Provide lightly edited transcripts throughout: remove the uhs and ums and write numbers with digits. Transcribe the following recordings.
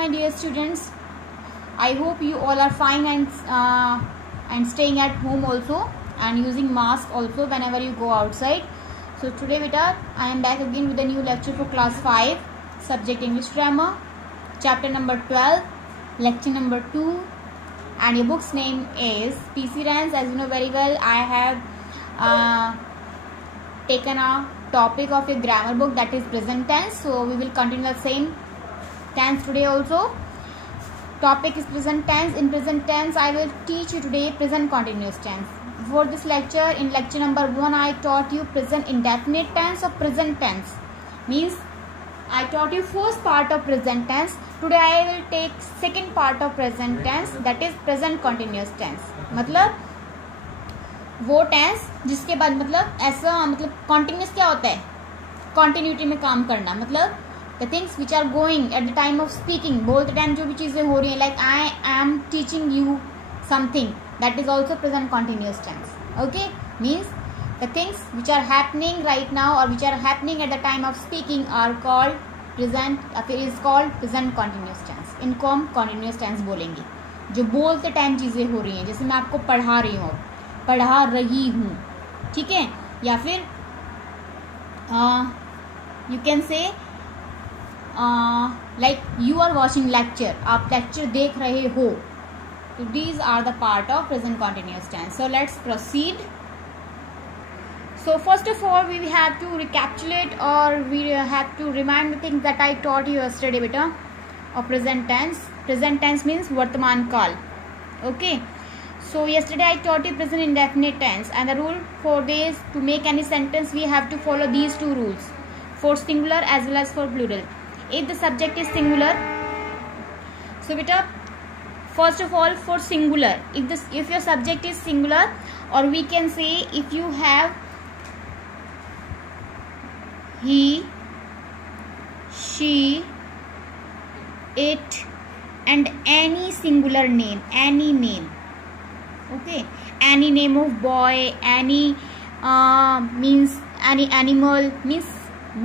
my dear students. I hope you all are fine and staying at home also and using mask also whenever you go outside. So today beta I am back again with a new lecture for class 5, subject English grammar, chapter number 12, lecture number 2, and your book's name is PC Rans. As you know very well, I have taken a topic of a grammar book, that is present tense. So we will continue the same tense today also. Topic is present tense. In present tense I will teach you today present continuous tense. For this lecture, in lecture number 1 I taught you present indefinite tense or present tense. Means I taught you first part of present tense. Today I will take second part of present tense, that is present continuous tense. मतलब वो tense जिसके बाद मतलब ऐसा मतलब continuous क्या होता है, कॉन्टिन्यूटी में काम करना, मतलब the things which are going at the time of speaking, बोलते टाइम जो भी चीज़ें हो रही हैं, like I am teaching you something, that is also present continuous tense. Okay, means the things which are happening right now और which are happening at the time of speaking are called present, फिर is called present continuous tense. इनको हम continuous tense बोलेंगे. जो बोलते time चीज़ें हो रही हैं, जैसे मैं आपको पढ़ा रही हूँ, ठीक है, या फिर you can say like you are watching lecture, आप लेक्चर देख रहे हो. तो these are the part of present continuous tense. So let's proceed. So first of all we have to recapitulate or we have to remind the things that I taught you yesterday beta of present tense. Present tense means vartaman kal. Okay, so yesterday I taught you present indefinite tense, and the rule for this, to make any sentence we have to follow these two rules for singular as well as for plural. If the subject is singular, so beta first of all for singular, if your subject is singular, or we can say if you have he, she, it and any singular name, any name. Okay, any name of boy, any means any animal, means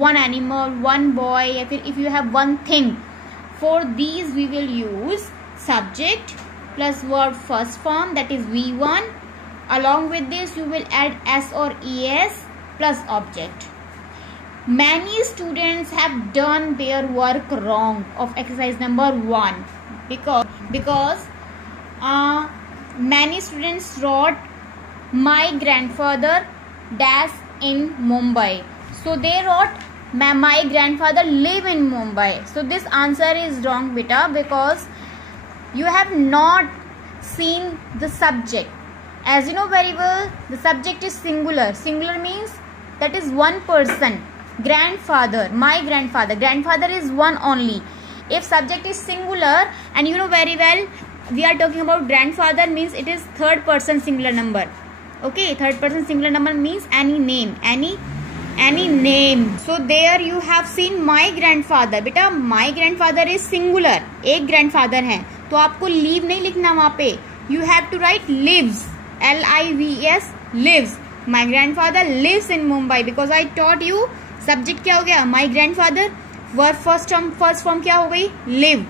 one animal, one boy. If you have one thing, for these we will use subject plus verb first form, that is V1. Along with this you will add S or ES plus object. Many students have done their work wrong of exercise number 1 because many students wrote my grandfather dash in Mumbai. So they wrote my grandfather live in Mumbai. So this answer is wrong beta, because you have not seen the subject. As you know very well, the subject is singular. Singular means that is one person. Grandfather, my grandfather is one only. If subject is singular, and you know very well we are talking about grandfather, means it is third person singular number. Okay, third person singular number means any name, any name. So there you have seen my grandfather. बेटा my grandfather is singular, एक grandfather है, तो आपको live नहीं लिखना वहाँ पे. You have to write lives, L-I-V-S, lives. My grandfather lives in Mumbai, because I taught you subject क्या हो गया माई ग्रैंडफादर, वर्ब फर्स्ट फॉर्म क्या हो गई लिव,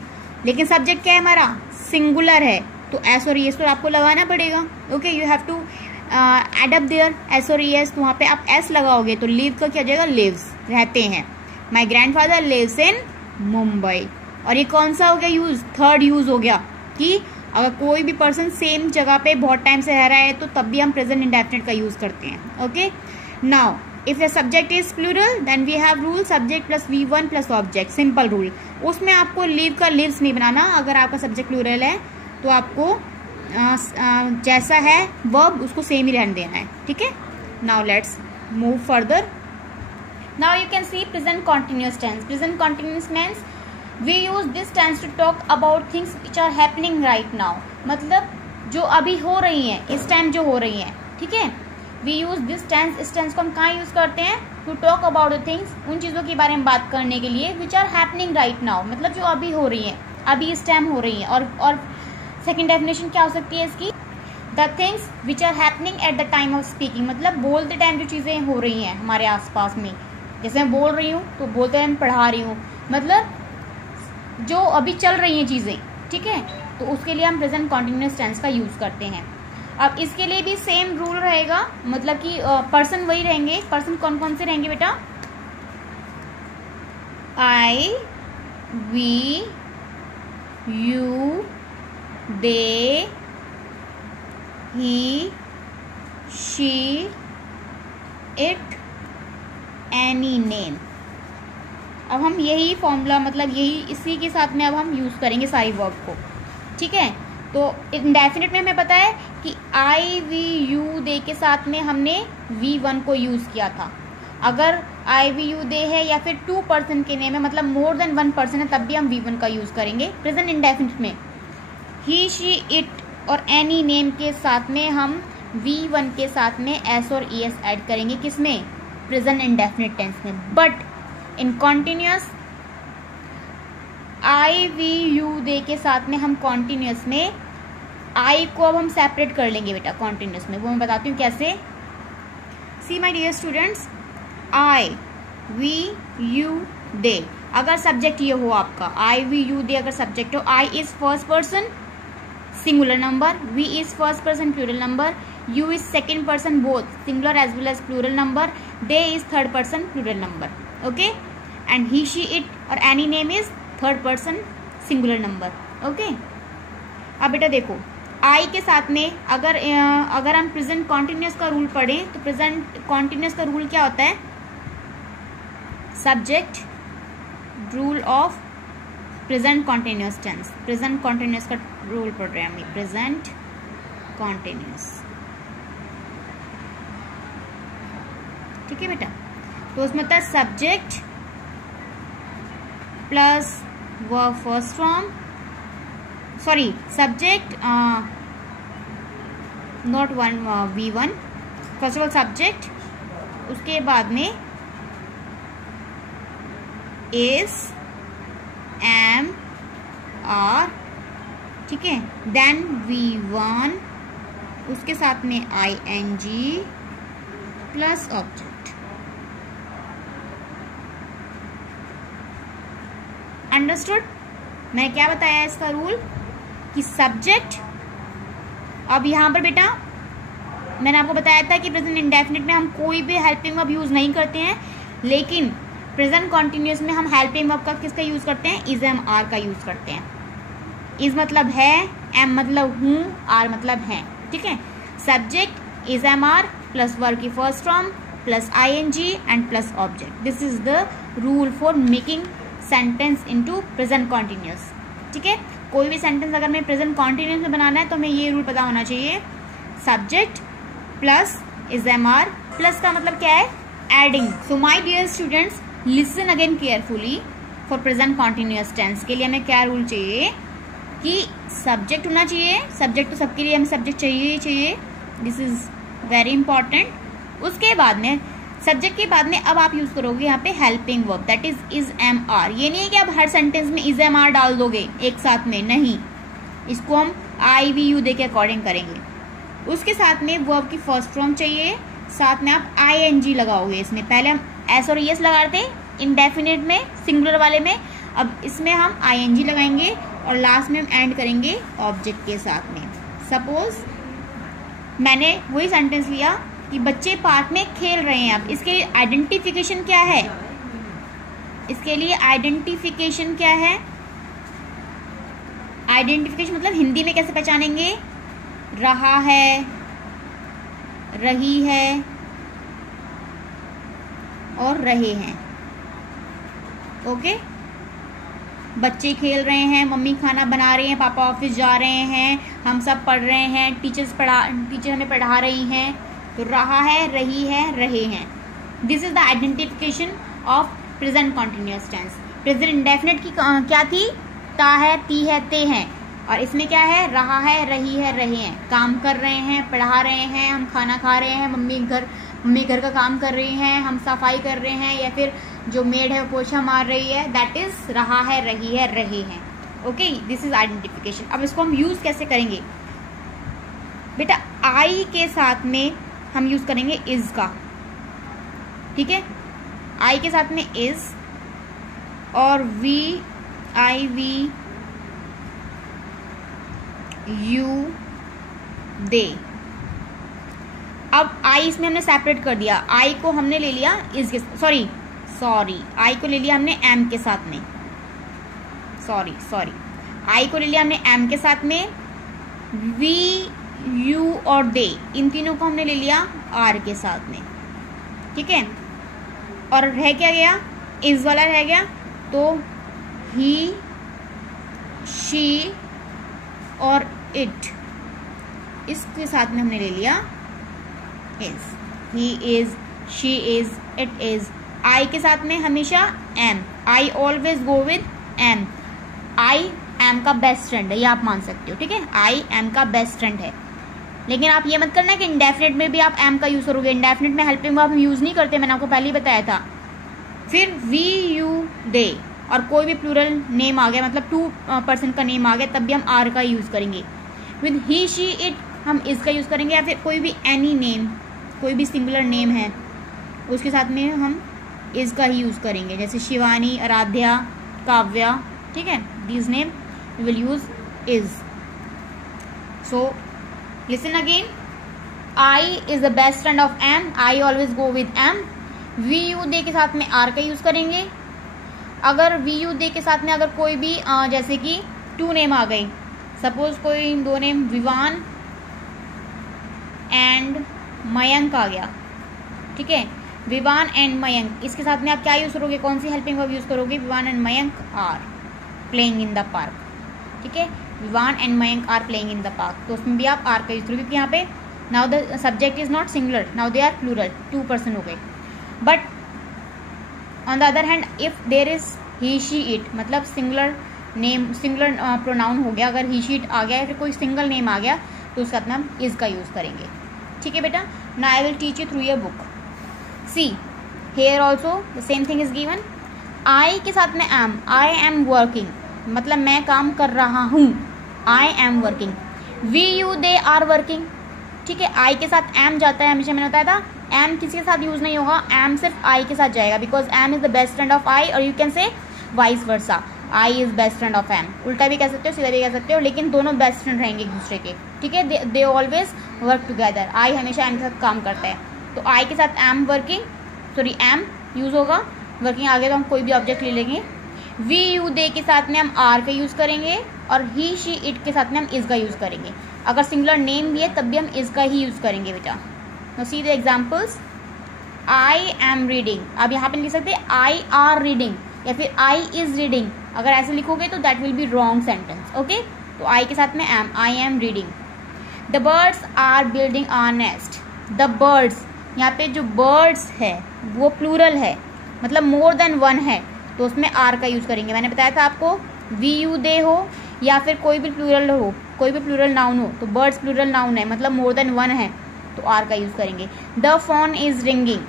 लेकिन सब्जेक्ट क्या है हमारा सिंगुलर है, तो एस और ईएस तो आपको लगाना पड़ेगा. Okay, you have to add up there S और ईएस, तो वहाँ पे आप एस लगाओगे तो लिव का क्या हो जाएगा लिव्स, रहते हैं. My grandfather lives in Mumbai. और ये कौन सा हो गया यूज, थर्ड यूज हो गया, कि अगर कोई भी पर्सन सेम जगह पे बहुत टाइम से रह रहा है तो तब भी हम प्रेजेंट इंडेफिनिट का यूज करते हैं. Okay, now if a subject is plural then we have rule subject plus V1 plus object, simple rule. उसमें आपको live का lives नहीं बनाना. अगर आपका subject plural है तो आपको जैसा है verb उसको सेम ही रहने देना है, ठीक है. now let's move further. now you can see present continuous tense. present continuous means we use this tense to talk about things which are happening right now, मतलब जो अभी हो रही हैं, इस टाइम जो हो रही हैं, ठीक है. We use this tense. इस टेंस को हम कहाँ यूज करते हैं, to talk about the things, उन चीज़ों के बारे में बात करने के लिए which are happening right now, मतलब जो अभी हो रही हैं, अभी इस टाइम हो रही हैं. और सेकेंड डेफिनेशन क्या हो सकती है इसकी, the things which are happening at the time of speaking, मतलब बोलते टाइम जो चीज़ें हो रही हैं हमारे आसपास में. जैसे मैं बोल रही हूँ तो बोलते टाइम पढ़ा रही हूँ, मतलब जो अभी चल रही हैं चीज़ें, ठीक है, तो उसके लिए हम प्रेजेंट कॉन्टिन्यूस टेंस का यूज़ करते हैं। अब इसके लिए भी सेम रूल रहेगा, मतलब कि पर्सन वही रहेंगे। पर्सन कौन कौन से रहेंगे बेटा? I, we, you, they, he, she, it, any name. अब हम यही फॉर्मूला, मतलब यही इसी के साथ में अब हम यूज़ करेंगे सारी वर्ब को, ठीक है। तो इंडेफिनिट में हमें पता है कि आई, वी, यू, दे के साथ में हमने V1 को यूज़ किया था। अगर आई, वी, यू, दे है या फिर 2 पर्सन के नेम है, मतलब मोर देन 1 पर्सन है, तब भी हम V1 का यूज़ करेंगे। प्रेजेंट इंडेफिनिट में ही, शी, इट और एनी नेम के साथ में हम V1 के साथ में S और ES ऐड करेंगे। किसमें? प्रेजेंट इंडेफिनिट टेंस में। But in continuous I, we, you, they के साथ में हम कॉन्टिन्यूस में आई को अब हम सेपरेट कर लेंगे बेटा कॉन्टिन्यूस में। वो मैं बताती हूँ कैसे। See my dear students, I, we, you, they, अगर सब्जेक्ट ये हो आपका आई, वी, यू, दे अगर सब्जेक्ट हो, I is first person singular number, we is first person plural number, you is second person both singular as well as plural number, they is third person plural number, okay, and he, she, it और any name is third person singular number, okay. अब बेटा देखो, आई के साथ में अगर हम present continuous का रूल पढ़ें तो प्रेजेंट कॉन्टिन्यूस का रूल क्या होता है? Subject rule of present continuous tense. Present continuous का रूल पढ़ रहे हैं हम, प्रेजेंट कॉन्टिन्यूस, ठीक है बेटा। तो उसमें होता है subject plus verb first form, sorry subject not one V1, first of all subject, उसके बाद में इज, एम, आर, ठीक है, देन V1, उसके साथ में ING प्लस ऑब्जेक्ट। अंडरस्टूड? मैं क्या बताया इसका रूल कि सब्जेक्ट, अब यहाँ पर बेटा मैंने आपको बताया था कि प्रेजेंट इंडेफिनिट में हम कोई भी हेल्पिंग वर्ब यूज नहीं करते हैं, लेकिन प्रेजेंट कॉन्टिन्यूस में हम हेल्पिंग वर्ब का किसका यूज करते हैं? इज, एम, आर का यूज करते हैं। इज मतलब है, एम मतलब हूँ, आर मतलब है, ठीक है। Subject is, am, are plus verb की first form plus ING and plus object. This is the rule for making sentence into present continuous, ठीक है। कोई भी सेंटेंस अगर मैं प्रेजेंट कॉन्टिन्यूस में बनाना है तो हमें ये रूल पता होना चाहिए, subject plus is, am, are, plus का मतलब क्या है? Adding. So my dear students, listen again carefully. For present continuous tense के लिए हमें क्या रूल चाहिए कि सब्जेक्ट होना चाहिए। सब्जेक्ट तो सबके लिए हमें सब्जेक्ट चाहिए ही चाहिए, दिस इज वेरी इंपॉर्टेंट। उसके बाद में सब्जेक्ट के बाद में अब आप यूज करोगे यहाँ पे helping verb, that is, am, are. ये नहीं है कि आप हर सेंटेंस में इज, एम, आर डाल दोगे एक साथ में, नहीं, इसको हम आई, वी, यू दे के अकॉर्डिंग करेंगे। उसके साथ में वर्ब की फर्स्ट फॉर्म चाहिए, साथ में आप ING लगाओगे। इसमें पहले हम S और ES लगाते इंडेफिनिट में, सिंगुलर वाले में, अब इसमें हम ING लगाएंगे और लास्ट में हम एंड करेंगे ऑब्जेक्ट के साथ में। सपोज मैंने वही सेंटेंस लिया कि बच्चे पार्क में खेल रहे हैं। अब इसके लिए आइडेंटिफिकेशन क्या है? इसके लिए आइडेंटिफिकेशन क्या है? आइडेंटिफिकेशन मतलब हिंदी में कैसे पहचानेंगे? रहा है, रही है और रहे हैं, ओके। बच्चे खेल रहे हैं, मम्मी खाना बना रही हैं, पापा ऑफिस जा रहे हैं, हम सब पढ़ रहे हैं, टीचर हमें पढ़ा रही हैं। तो रहा है, रही है, रहे हैं, this is the identification of present continuous tense. Present indefinite की क्या थी? ता है, ती है, ते हैं, और इसमें क्या है? रहा है, रही है, रहे हैं। काम कर रहे हैं, पढ़ा रहे हैं, हम खाना खा रहे हैं, मम्मी घर का काम कर रही हैं, हम सफाई कर रहे हैं, या फिर जो मेड है वो पोछा मार रही है, दैट इज रहा है, रही है, रहे हैं, ओके। This is identification. अब इसको हम यूज कैसे करेंगे बेटा? आई के साथ में हम यूज करेंगे इज का, ठीक है। आई के साथ में इज और we I we you they। अब I इसमें हमने सेपरेट कर दिया, I को हमने ले लिया इसके सॉरी I को ले लिया हमने am के साथ में, सॉरी I को ले लिया हमने am के साथ में, we you और they इन तीनों को हमने ले लिया R के साथ में, ठीक है। और रह क्या गया, इस वाला रह गया, तो he she और it इसके साथ में हमने ले लिया is, he is she is it is। I के साथ में हमेशा am, I always go with am। I am का बेस्ट फ्रेंड है, ये आप मान सकते हो, ठीक है। I am का बेस्ट फ्रेंड है, लेकिन आप ये मत करना कि इंडेफिनेट में भी आप am का यूज करोगे। इंडेफिनेट में हेल्पिंग वर्ब हम यूज नहीं करते, मैंने आपको पहले ही बताया था। फिर we you they और कोई भी प्लूरल नेम आ गया, मतलब 2 पर्सन का नेम आ गया, तब भी हम आर का यूज करेंगे। विद ही शी इट हम इस का यूज करेंगे, या फिर कोई भी एनी नेम, कोई भी सिंगुलर नेम है उसके साथ में हम इस का ही यूज करेंगे, जैसे शिवानी, आराध्या, काव्या, ठीक है। These name we will use is. So listen again, I is the best friend of am, I always go with am. We you they के साथ में आर का यूज करेंगे। अगर वी यू दे के साथ में अगर कोई भी जैसे कि 2 नेम आ गई, सपोज कोई 2 नेम विवान एंड मयंक आ गया, ठीक है। विवान एंड मयंक, इसके साथ में आप क्या यूज करोगे, कौन सी हेल्पिंग वर्ब यूज करोगे, Vivaan and Mayank are playing in the park, ठीक है। Vivaan and Mayank are playing in the park, तो उसमें भी आप आर का यूज करोगे, क्योंकि यहाँ पे now the subject is not singular, now they are plural, 2 person हो गए। But on the other hand if there is he she it, मतलब सिंगुलर नेम, सिंगुलर प्रोनाउन हो गया, अगर ही शी इट आ गया या फिर कोई सिंगल नेम आ गया, तो उसके साथ में हम इज का यूज करेंगे, ठीक है बेटा। Now I will teach you through your book. See here also the same thing is given. I के साथ में एम, आई एम वर्किंग, मतलब मैं काम कर रहा हूँ, I am working. We you they are working, ठीक है। आई के साथ एम जाता है, हमेशा मैंने बताया था एम किसी के साथ यूज नहीं होगा, एम सिर्फ आई के साथ जाएगा, because am is the best friend of I, और you can say vice versa, I is best friend of am. उल्टा भी कह सकते हो, सीधा भी कह सकते हो, लेकिन दोनों बेस्ट फ्रेंड रहेंगे एक दूसरे के, ठीक है। They always work together. I हमेशा एम के साथ काम करता है, तो आई के साथ am working, sorry am use होगा, वर्किंग आगे तो हम कोई भी ऑब्जेक्ट ले लेंगे। वी यू दे के साथ में हम आर का यूज करेंगे, और ही शी इट के साथ में हम इज का यूज करेंगे। अगर सिंगुलर नेम भी है तब भी हम इज का ही यूज करेंगे बेटा। Now see the examples. I am reading, अब यहाँ पे लिख सकते हैं आई आर रीडिंग, या फिर आई इज रीडिंग। अगर ऐसे लिखोगे तो that will be wrong sentence, okay. तो आई के साथ में am, I am reading. The birds are building our nest, the birds, यहाँ पे जो बर्ड्स है वो प्लूरल है, मतलब मोर देन 1 है, तो उसमें आर का यूज करेंगे। मैंने बताया था आपको, वी यू दे हो या फिर कोई भी प्लूरल हो, कोई भी प्लूरल नाउन हो, तो बर्ड्स प्लूरल नाउन है, मतलब मोर देन 1 है, तो आर का यूज करेंगे। The phone is ringing,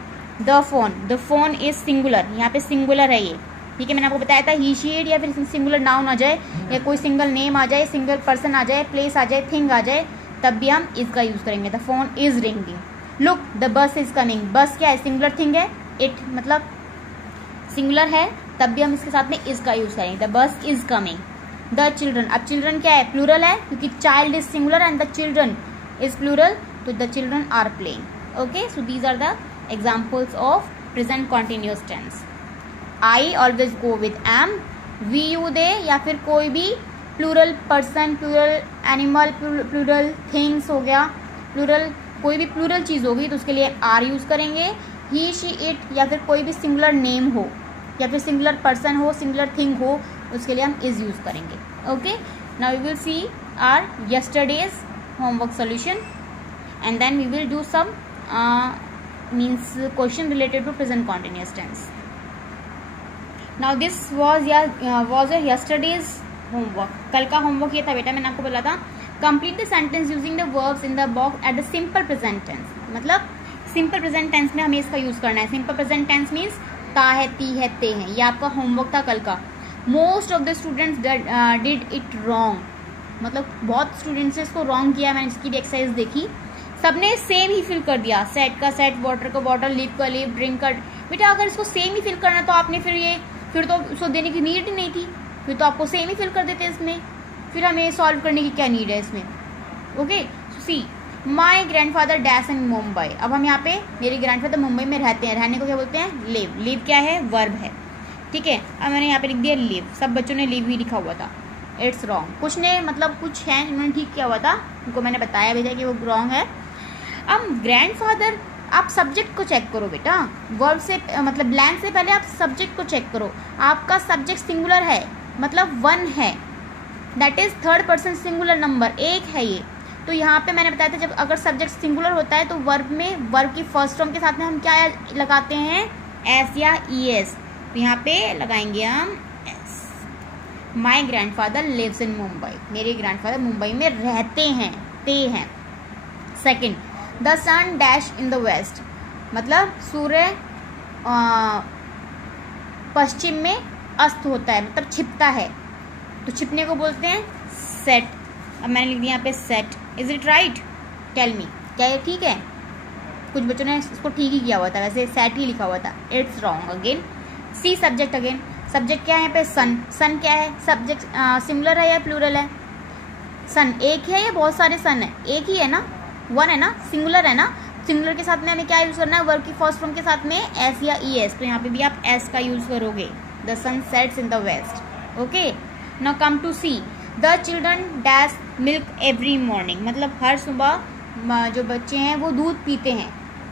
the phone is singular, यहाँ पे सिंगुलर है ये, ठीक है। मैंने आपको बताया था ही शी इट, या फिर सिंगुलर नाउन आ जाए, या कोई सिंगल नेम आ जाए, सिंगल पर्सन आ जाए, प्लेस आ जाए, थिंग आ जाए, तब भी हम इज का यूज करेंगे। The phone is ringing. Look the bus is coming, बस क्या है, सिंगुलर थिंग है, इट मतलब सिंगुलर है, तब भी हम इसके साथ में इज का यूज करेंगे। The bus is coming. The children, अब चिल्ड्रन क्या है, प्लूरल है, क्योंकि child is singular and the children is plural, तो the children are playing, okay. So these are the examples of present continuous tense. I always go with am, we you they, या फिर कोई भी plural person, plural animal, plural things हो गया, plural कोई भी plural चीज़ होगी तो उसके लिए आर यूज करेंगे। ही शी इट, या फिर कोई भी सिंगुलर नेम हो, या फिर सिंगुलर पर्सन हो, सिंगुलर थिंग हो, उसके लिए हम इज यूज करेंगे, okay. Now we will see our yesterday's homework solution, and then we will do some means question related to present continuous tense. Now this was your yesterday's homework. कल का homework ये था बेटा, मैंने आपको बोला था complete the sentence using the verbs in the box at the simple present tense, मतलब सिंपल प्रेजेंट टेंस में हमें इसका यूज करना है। सिंपल प्रेजेंट टेंस मीन्स ता है, ती है, ते है। ये आपका होमवर्क था कल का। Most of the students did it wrong, मतलब बहुत स्टूडेंट्स ने इसको रॉन्ग किया। मैंने इसकी भी एक्सरसाइज देखी, सबने सेम ही फिल कर दिया, सेट का सेट, वाटर का वाटर, लिप का लिप, ड्रिंक का। बेटा अगर इसको सेम ही फिल करना तो आपने फिर तो उसको देने की नीड ही नहीं थी, फिर तो आपको सेम ही फिल कर देते हैं इसमें, फिर हमें सॉल्व करने की क्या नीड है इसमें। Okay, see my grandfather dash in Mumbai. अब हम यहाँ पे मेरे ग्रैंडफादर मुंबई में रहते हैं, रहने को क्या बोलते हैं, लिव। लिव क्या है, वर्ब है, ठीक है। अब मैंने यहाँ पे लिख दिया लिव, सब बच्चों ने लिव ही लिखा हुआ था, इट्स रॉन्ग। कुछ ने मतलब कुछ हैं जिन्होंने ठीक किया हुआ था, उनको मैंने बताया भेजा कि वो रॉन्ग है। अब ग्रैंडफादर, आप सब्जेक्ट को चेक करो बेटा, वर्ब से मतलब ब्लैंक से पहले आप सब्जेक्ट को चेक करो। आपका सब्जेक्ट सिंगुलर है, मतलब वन है, that is third person singular number, एक है ये। तो यहाँ पे मैंने बताया था जब अगर सब्जेक्ट सिंगुलर होता है तो वर्ब में वर्ब की फर्स्ट फॉर्म के साथ में हम क्या लगाते हैं, एस या ई एस। तो यहाँ पे लगाएंगे हम S. My grandfather lives in Mumbai, मेरे ग्रैंडफादर मुंबई में रहते हैं, ते हैं। Second, the sun dash in the west, मतलब सूर्य पश्चिम में अस्त होता है, मतलब छिपता है, तो छिपने को बोलते हैं सेट। अब मैंने लिख दिया यहाँ पे set. Is it right, tell me, क्या ये ठीक है? कुछ बच्चों ने इसको ठीक ही किया हुआ था, वैसे सेट ही लिखा हुआ था, it's wrong again. See subject again, subject क्या है यहाँ पे, सन। सन क्या है, सब्जेक्ट सिंगुलर है या प्लूरल है? सन एक है या बहुत सारे सन है? एक ही है ना, वन है ना, सिंगुलर है ना। सिंगुलर के साथ में हमें क्या यूज करना है, वर्ब की फर्स्ट फॉर्म के साथ में एस या ई एस। तो यहाँ पे भी आप एस का यूज करोगे, the sun sets in the west. Okay, now come to see, the children dash milk every morning, मतलब हर सुबह जो बच्चे हैं वो दूध पीते हैं।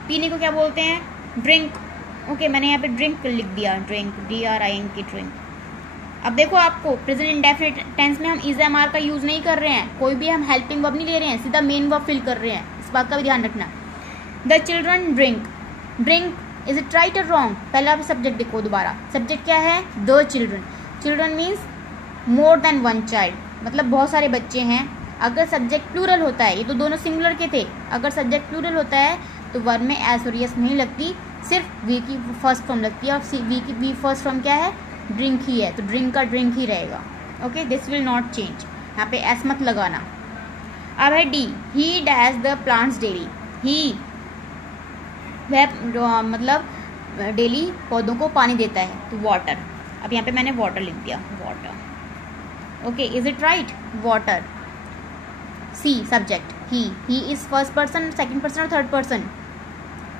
पीने को क्या बोलते हैं, ड्रिंक। ओके, मैंने यहाँ पे ड्रिंक लिख दिया, ड्रिंक, DRINK ड्रिंक। अब देखो आपको प्रेजेंट इंडेफिनिट टेंस में हम इज एम आर का यूज नहीं कर रहे हैं, कोई भी हम हेल्पिंग वर्ब नहीं ले रहे हैं, सीधा मेन वर्ब फिल कर रहे हैं, इस बात का भी ध्यान रखना। The children drink, drink is it right और रॉन्ग? पहले आप सब्जेक्ट देखो दोबारा, सब्जेक्ट क्या है, the children. Children means more than one child, मतलब बहुत सारे बच्चे हैं। अगर सब्जेक्ट प्लूरल होता है, ये तो दोनों सिंगुलर के थे, अगर सब्जेक्ट प्लूरल होता है तो वर्ब में एस और यस नहीं लगती, सिर्फ वी की फर्स्ट फॉर्म लगती है, और वी की फर्स्ट फॉर्म क्या है, ड्रिंक ही है, तो ड्रिंक का ड्रिंक ही रहेगा। Okay, this will not change, यहाँ पे एस मत लगाना। अब है D, he dash the plants daily. He वह मतलब डेली पौधों को पानी देता है, तो वाटर। अब यहाँ पे मैंने वाटर लिख दिया, water. Okay, is it right, water. See subject, he is first person, second person और थर्ड पर्सन।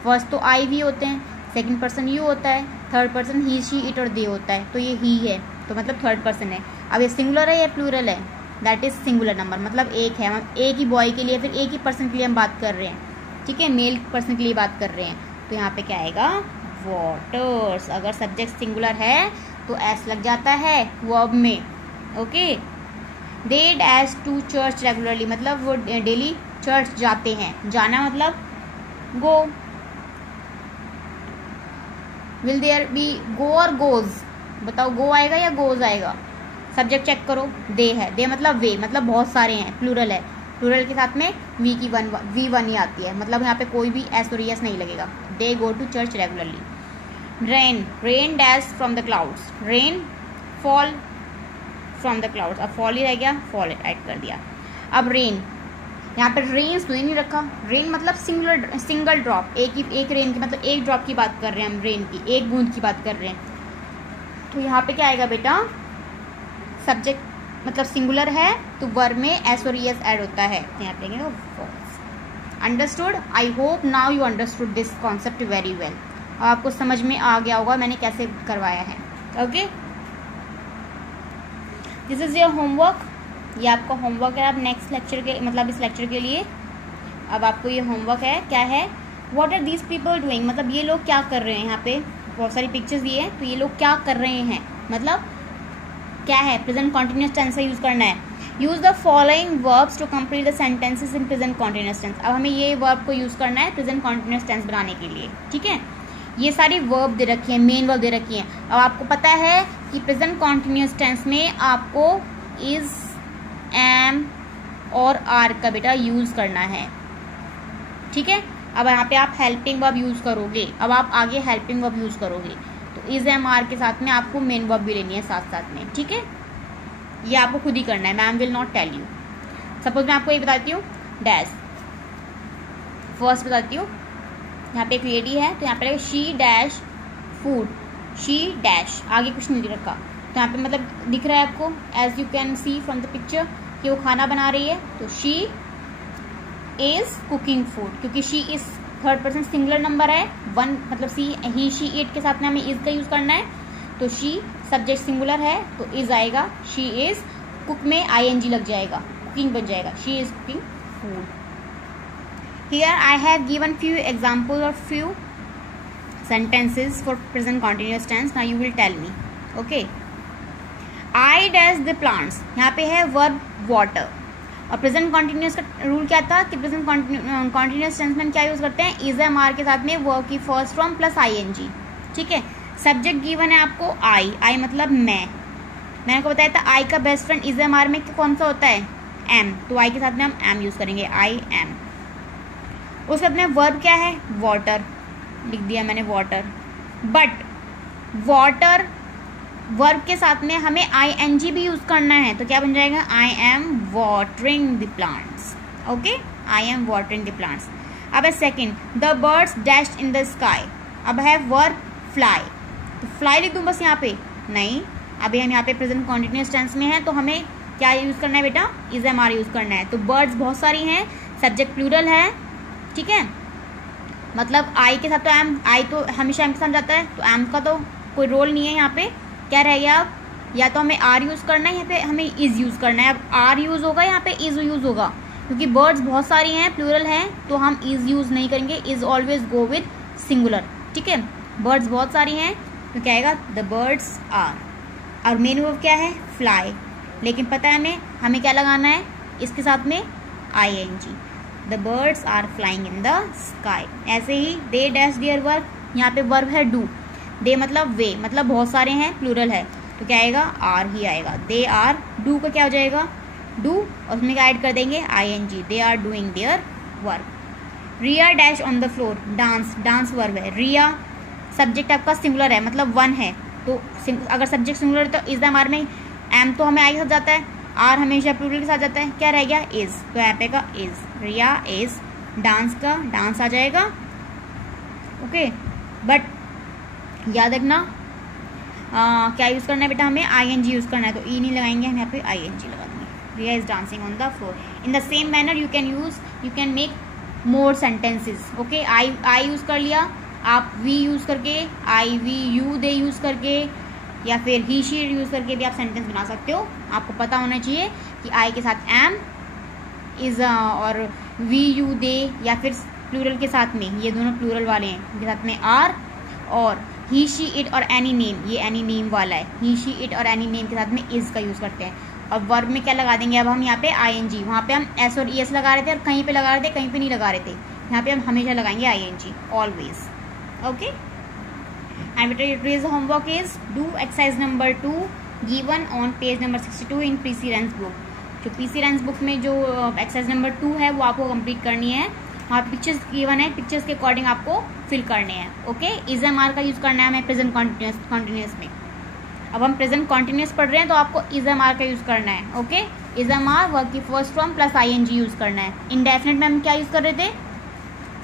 फर्स्ट तो आई वी होते हैं, सेकंड पर्सन यू होता है, third person he she it और दे होता है, तो ये ही है, तो मतलब थर्ड पर्सन है। अब ये सिंगुलर है या प्लूरल है, दैट इज सिंगुलर नंबर, मतलब एक है, हम एक ही बॉय के लिए, फिर एक ही पर्सन के लिए हम बात कर रहे हैं, ठीक है, मेल पर्सन के लिए बात कर रहे हैं। तो यहाँ पे क्या आएगा, वाटर्स। अगर सब्जेक्ट सिंगुलर है तो एस लग जाता है वर्ब में। Okay, they dash to church regularly, मतलब वो डेली चर्च जाते हैं, जाना मतलब go. Will there be go और गोज, बताओ गो आएगा या गोज आएगा? सब्जेक्ट चेक करो, दे है, दे मतलब वे, मतलब बहुत सारे हैं, प्लूरल है, प्लूरल के साथ में वी की वी1 ही आती है, मतलब यहाँ पे कोई भी एस और एस नहीं लगेगा। They go to church regularly. Rain, rain dash from the clouds, rain fall from the clouds. अब फॉल ही रह गया, फॉल ऐड कर दिया। अब रेन, यहाँ पे रेन्स तो नहीं रखा, रेन मतलब सिंगल ड्रॉप, एक रेन की मतलब एक ड्रॉप की बात कर रहे हैं हम, रेन की एक बूंद की बात कर रहे हैं। तो यहाँ पे क्या आएगा बेटा, सब्जेक्ट मतलब सिंगुलर है तो वर्ब में एस और एस ऐड होता है, यहाँ पे falls. Understood? I hope now you understood this concept very well. आपको समझ में आ गया होगा मैंने कैसे करवाया है। Okay, this is your homework, ये आपका होमवर्क है। अब नेक्स्ट लेक्चर के मतलब इस लेक्चर के लिए अब आपको ये होमवर्क है, क्या है, what are these people doing, मतलब ये लोग क्या कर रहे हैं। यहाँ पे बहुत सारी पिक्चर्स दिए हैं, तो ये लोग क्या कर रहे हैं, मतलब क्या है, प्रेजेंट कॉन्टिन्यूअस टेंस का यूज करना है। Use the following verbs to complete the sentences in present continuous tense. अब हमें ये वर्ब को यूज करना है प्रेजेंट कॉन्टिन्यूअस टेंस बनाने के लिए, ठीक है। ये सारी वर्ब दे रखी है, मेन वर्ब दे रखी है। अब आपको पता है कि प्रेजेंट कॉन्टिन्यूअस टेंस में आपको इज, एम और आर का बेटा यूज करना है, ठीक है। अब यहाँ पे आप हेल्पिंग वर्ब यूज करोगे, अब आप आगे हेल्पिंग वर्ब यूज करोगे, तो इज एम आर के साथ में आपको मेन वर्ब भी लेनी है साथ साथ में, ठीक है। ये आपको खुद ही करना है, ma'am will not tell you. Suppose मैं आपको ये बताती हूँ, डैश फर्स्ट बताती हूँ, यहाँ पे एक लेडी है तो यहाँ पे she dash food, she dash, आगे कुछ नहीं रखा, तो यहाँ पे मतलब दिख रहा है आपको, as you can see from the picture कि वो खाना बना रही है। तो शी इज कुकिंग फूड, क्योंकि she is third person singular number है, वन मतलब सी ही शी इट के साथ में हमें इज का यूज करना है। तो शी सब्जेक्ट सिंगुलर है तो इज आएगा, शी इज कुक में आईएनजी लग जाएगा, कुकिंग बन जाएगा, she is cooking food. Here I have given few example और few sentences for present continuous tense. Now you will tell me. Okay. I dash the plants. यहाँ पे है verb water और प्रेजेंट कॉन्टिन्यूस का rule क्या था कि present continuous tense में क्या यूज करते हैं, इज एम आर के साथ में वर्ब की फर्स्ट फॉर्म प्लस आईएनजी। ठीक है, सब्जेक्ट गिवन है आपको आई मतलब मैंने को बताया था आई का best friend is am are में कौन सा होता है, एम, तो आई के साथ में हम एम यूज करेंगे, आई एम। उसके बाद में वर्ब क्या है, वाटर, लिख दिया मैंने वाटर। बट वाटर वर्ब के साथ में हमें आईएनजी भी यूज करना है, तो क्या बन जाएगा, I am watering the plants. Okay, I am watering the plants. अब है second, the birds dashed in the sky. अब है वर्ब फ्लाई, तो फ्लाई लिख दूं बस यहाँ पे, नहीं, अभी हम यहाँ पे प्रेजेंट कॉन्टिन्यूस टेंस में है तो हमें क्या यूज करना है बेटा, इज एम आर यूज करना है। तो बर्ड्स बहुत सारी हैं, सब्जेक्ट प्लूरल है, ठीक है, मतलब आई के साथ तो एम, आई तो हमेशा एम के साथ जाता है, तो एम का तो कोई रोल नहीं है यहाँ पे। क्या रह गया, अब या तो हमें आर यूज करना है, यहाँ पे हमें इज यूज करना है। अब आर यूज होगा, यहाँ पे इज यूज होगा, क्योंकि बर्ड्स बहुत सारी हैं, प्लूरल हैं, तो हम इज यूज नहीं करेंगे, is always go with singular. ठीक है, बर्ड्स बहुत सारी हैं तो क्या आएगा, द बर्ड्स आर। और मेन वर्ब क्या है, फ्लाई, लेकिन पता है हमें क्या लगाना है इसके साथ में, I N G. The birds are flying in the sky. ऐसे ही दे डैश देयर वर्क, यहाँ पे वर्ब है डू, दे मतलब वे, मतलब बहुत सारे हैं, प्लूरल है, तो क्या आएगा, आर ही आएगा। दे आर, डू का क्या हो जाएगा, डू, और उसमें क्या ऐड कर देंगे, I N G, they are doing their work. Riya dash on the floor, dance, dance verb है, रिया सब्जेक्ट आपका सिंगुलर है, मतलब वन है, तो अगर सब्जेक्ट सिंगुलर है तो इज एम आर में एम तो हमें आई के साथ जाता है, आर हमेशा प्लूरल के साथ जाता है, क्या रह गया, इज, तो यहाँ पे का इज, रिया इज, डांस का डांस आ जाएगा। ओके, बट याद रखना क्या यूज करना है बेटा, हमें आई एन जी यूज करना है, तो ई नहीं लगाएंगे हम, यहाँ पे आई एन जी लगा देंगे। Riya is dancing on the floor. In the same manner you can make more sentences. Okay, I use कर लिया, आप वी यूज करके, I we you they use करके, या फिर ही शी यूज करके भी आप सेंटेंस बना सकते हो। आपको पता होना चाहिए कि आई के साथ एम, इज और वी यू दे, या फिर प्लूरल के साथ में, ये दोनों प्लूरल वाले हैं, उनके साथ में आर, और ही शी इट और एनी नेम, ये एनी नेम वाला है, ही शी इट और एनी नेम के साथ में इज का यूज करते हैं। और वर्ब में क्या लगा देंगे अब हम, यहाँ पे आई एन जी, वहाँ पे हम एस और ई एस लगा रहे थे, और कहीं पे लगा रहे थे, कहीं पे नहीं लगा रहे थे, यहाँ पे हम हमेशा लगाएंगे I N G, always. Okay, and today's homework is do exercise number 2 given on page number 62 in PC Rans book। जो PC Rans book में जो exercise number 2 है वो आपको कंप्लीट करनी है, वहाँ पिक्चर्स गिवन है, पिक्चर्स के अकॉर्डिंग आपको फिल करने हैं। ओके, इज एम आर का यूज करना है हमें प्रेजेंट कॉन्टिन्यूस में। अब हम प्रेजेंट कॉन्टिन्यूस पढ़ रहे हैं तो आपको इज एम आर का यूज करना है। Okay, is am are verb की first form plus I N G use करना है। इंडेफिनिट में हम क्या यूज कर रहे थे,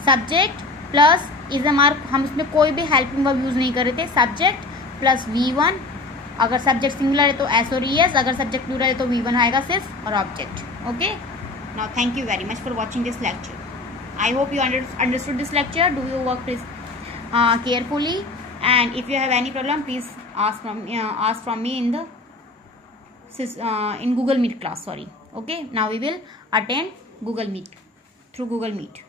subject plus is am are, हम उसमें कोई भी हेल्पिंग वर्ब यूज नहीं कर रहे थे, सब्जेक्ट प्लस V1, अगर सब्जेक्ट सिंगुलर है तो एस और ES, अगर सब्जेक्ट प्लूरल है तो V1 आएगा सिर्फ, और object. Okay, now thank you very much for watching this lecture. I hope you understood this lecture. Do your work please carefully, and if you have any problem please ask from me in the in Google Meet class. Sorry. Okay, now we will attend Google Meet through Google Meet.